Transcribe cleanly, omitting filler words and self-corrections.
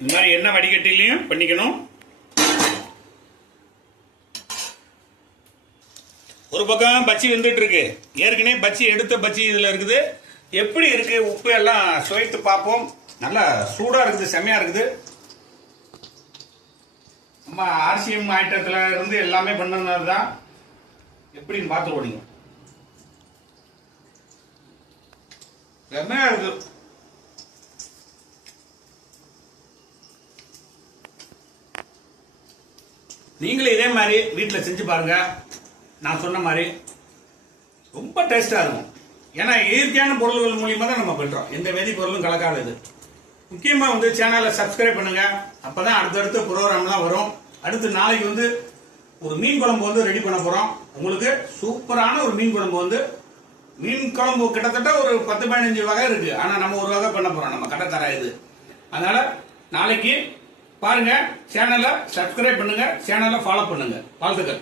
இந்த மாதிரி எண்ணெய் வடிகட்டிலையும் பண்ணிக்கணும். ஒரு பக்கம் பச்சி வெந்துட்டு இருக்கு. ஏற்கனவே பச்சி எடுத்த பச்சி இதுல இருக்குது. எப்படி இருக்கு உப்பு எல்லாம் சுவைத்து பார்ப்போம். நல்லா சூடா இருக்குது, செமையா இருக்குது. நம்ம ஆர்சிஎம் ஐட்டத்துல இருந்து எல்லாமே பண்ணதுதான். எப்படின்னு பார்த்து ஓடிங்க. செமையா இருக்கு. நீங்களும் இதே மாதிரி வீட்டில் செஞ்சு பாருங்க. நான் சொன்ன மாதிரி ரொம்ப டேஸ்டா இருக்கும். ஏன்னா இயற்கையான பொருள்கள் மூலியமா தான் நம்ம பண்றோம். எந்த வேதி பொருளும் கலக்காதது. முக்கியமா சேனலை சப்ஸ்கிரைப் பண்ணுங்க. அப்பதான் அடுத்தடுத்த ப்ரோக்ராம்லாம் வரும். அடுத்து நாளைக்கு ஒரு மீன் குழம்பு ரெடி பண்ண போறோம். உங்களுக்கு சூப்பரான ஒரு மீன் குழம்பு மீன் குழம்பு கிட்டத்தட்ட ஒரு 10-15 வகை இருக்கு. ஆனா நம்ம ஒரு வகை பண்ண போறோம். நம்ம கடைத்தர இது. அதனால நாளைக்கு பாருங்க. சேனலை சப்ஸ்கிரைப் பண்ணுங்க, சேனலை ஃபாலோ பண்ணுங்க. வாழ்த்துக்கள்.